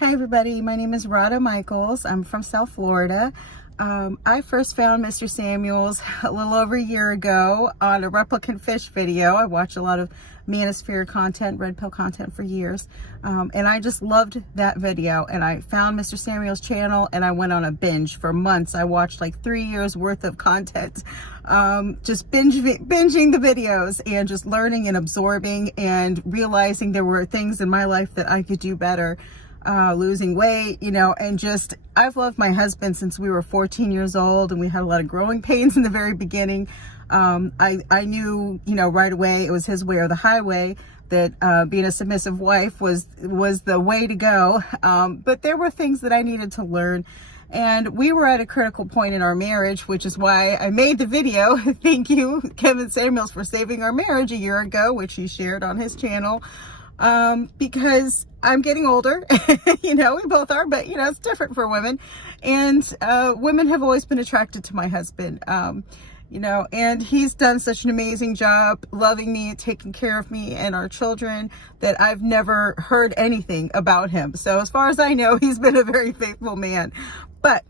Hi everybody, my name is Radha Michaels. I'm from South Florida. I first found Mr. Samuels a little over a year ago on a replicant fish video. I watched a lot of manosphere content, red pill content for years, and I just loved that video. And I found Mr. Samuels' channel and I went on a binge for months. I watched like 3 years worth of content, just binging the videos and just learning and absorbing and realizing there were things in my life that I could do better. Losing weight, and just, I've loved my husband since we were 14 years old, and we had a lot of growing pains in the very beginning. I knew, right away it was his way or the highway, that being a submissive wife was the way to go. But there were things that I needed to learn. And we were at a critical point in our marriage, which is why I made the video. Thank you, Kevin Samuels, for saving our marriage a year ago, which he shared on his channel. Because I'm getting older, we both are, but it's different for women, and women have always been attracted to my husband, and he's done such an amazing job loving me, taking care of me and our children, that I've never heard anything about him. So as far as I know, he's been a very faithful man. But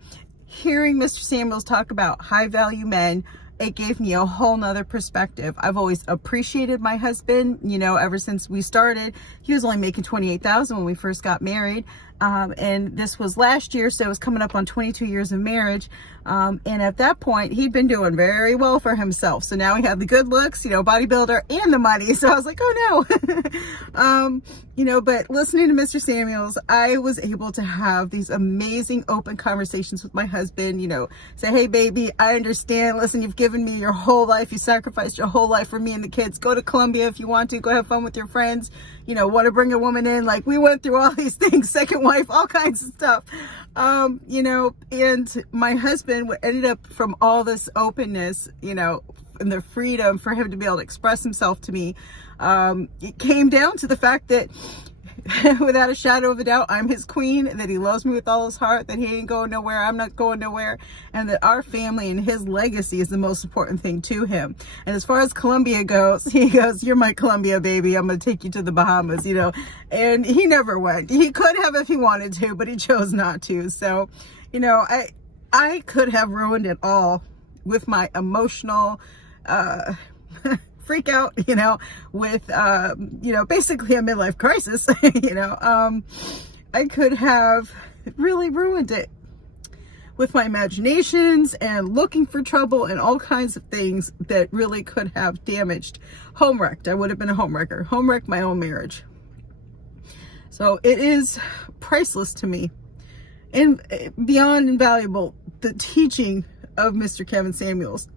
hearing Mr. Samuels talk about high value men, it gave me a whole nother perspective. I've always appreciated my husband, ever since we started. He was only making $28,000 when we first got married. And this was last year, so it was coming up on 22 years of marriage. And at that point, he'd been doing very well for himself. So now he had the good looks, bodybuilder, and the money. So I was like, oh no. But listening to Mr. Samuels, I was able to have these amazing open conversations with my husband, say, hey baby, I understand. Listen, you've given me your whole life. You sacrificed your whole life for me and the kids. Go to Colombia if you want to. Go have fun with your friends. Want to bring a woman in. Like, we went through all these things, second wife, all kinds of stuff. And my husband ended up, from all this openness, and the freedom for him to be able to express himself to me, it came down to the fact that without a shadow of a doubt, I'm his queen, that he loves me with all his heart, that he ain't going nowhere, I'm not going nowhere, and that our family and his legacy is the most important thing to him. And as far as Colombia goes, he goes, you're my Colombia baby, I'm going to take you to the Bahamas, and he never went. He could have if he wanted to, but he chose not to. So, I could have ruined it all with my emotional, freak out, with, basically a midlife crisis, I could have really ruined it with my imaginations and looking for trouble and all kinds of things that really could have damaged, home wrecked. I would have been a home wrecker, home wrecked my own marriage. So it is priceless to me and beyond invaluable, the teaching of Mr. Kevin Samuels.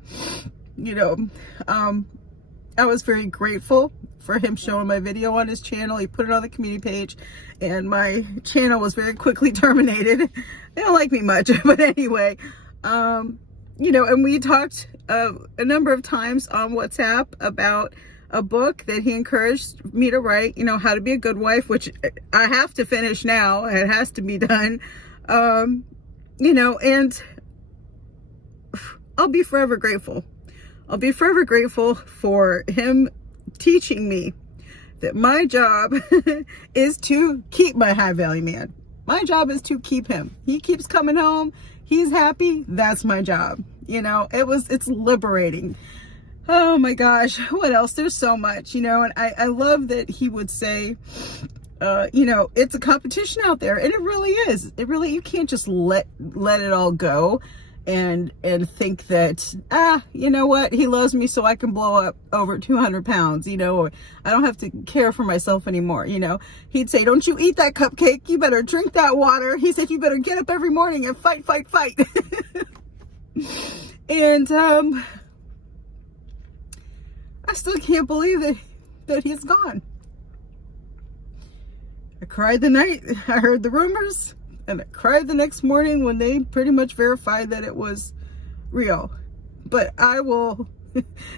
I was very grateful for him showing my video on his channel. He put it on the community page, and my channel was very quickly terminated. They don't like me much, but anyway, and we talked a number of times on WhatsApp about a book that he encouraged me to write, How to Be a Good Wife, which I have to finish now. It has to be done, and I'll be forever grateful. I'll be forever grateful for him teaching me that my job is to keep my high value man. My job is to keep him. He keeps coming home. He's happy. That's my job. It's liberating. Oh my gosh. What else? There's so much, and I love that he would say, it's a competition out there, and it really is. You can't just let it all go and think that, you know what, he loves me so I can blow up over 200 pounds, or I don't have to care for myself anymore. He'd say, don't you eat that cupcake, you better drink that water. He said, you better get up every morning and fight. And I still can't believe that he's gone. I cried the night I heard the rumors, and I cried the next morning when they pretty much verified that it was real. But I will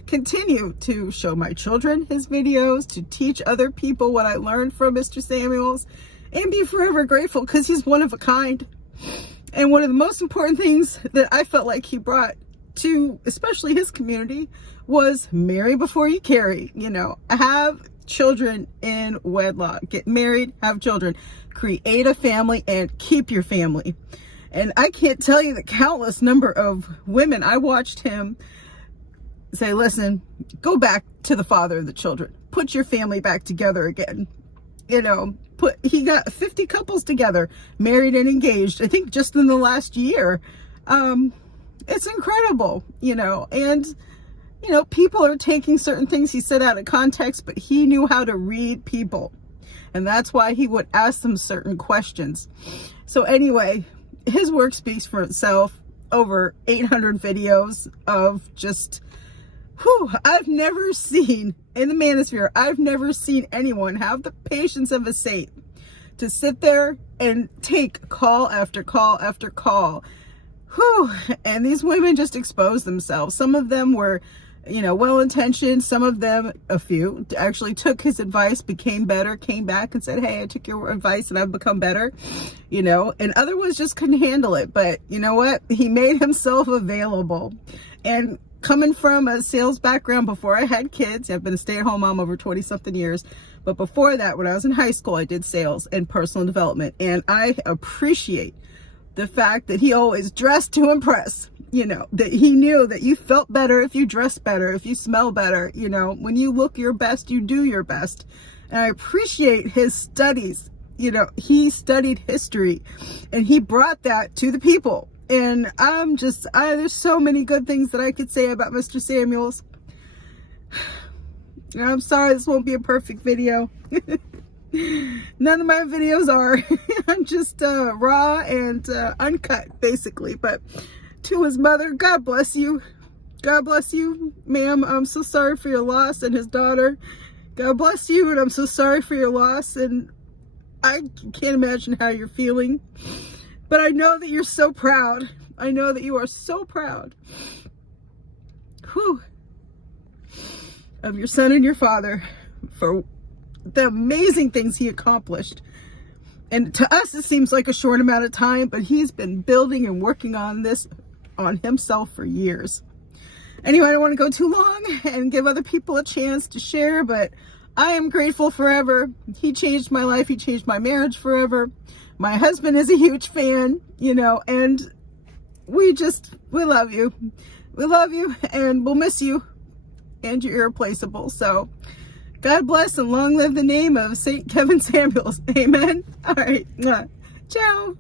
continue to show my children his videos, to teach other people what I learned from Mr. Samuels, and be forever grateful, because he's one of a kind. And one of the most important things that I felt like he brought to especially his community was marry before you carry. Have children in wedlock. Get married, have children, create a family, and keep your family. And I can't tell you the countless number of women I watched him say, listen, go back to the father of the children. Put your family back together again. You know, he got 50 couples together, married and engaged, I think just in the last year. It's incredible, you know, and, you know, people are taking certain things he said out of context, but he knew how to read people. And that's why he would ask them certain questions. So anyway, his work speaks for itself. Over 800 videos of just, I've never seen, in the manosphere, I've never seen anyone have the patience of a saint to sit there and take call after call after call. And these women just exposed themselves. Some of them were, you know, well-intentioned. Some of them, a few, actually took his advice, became better, came back and said, hey, I took your advice and I've become better, you know, and other ones just couldn't handle it. But you know what? He made himself available. And coming from a sales background before I had kids, I've been a stay-at-home mom over 20-something years. But before that, when I was in high school, I did sales and personal development. And I appreciate the fact that he always dressed to impress, you know, that he knew that you felt better if you dressed better, if you smell better, you know, when you look your best, you do your best. And I appreciate his studies. You know, he studied history and he brought that to the people. And there's so many good things that I could say about Mr. Samuels. I'm sorry this won't be a perfect video. None of my videos are. I'm just raw and uncut, basically. But to his mother, God bless you. God bless you, ma'am. I'm so sorry for your loss. And his daughter, God bless you. And I'm so sorry for your loss. And I can't imagine how you're feeling. But I know that you're so proud. I know that you are so proud. Of your son and your father for the amazing things he accomplished. And to us, it seems like a short amount of time, but he's been building and working on this on himself for years. Anyway, I don't want to go too long and give other people a chance to share, but I am grateful forever. He changed my life. He changed my marriage forever. My husband is a huge fan, you know, and we love you. We love you and we'll miss you, and you're irreplaceable. So God bless and long live the name of St. Kevin Samuels. Amen. All right. Ciao.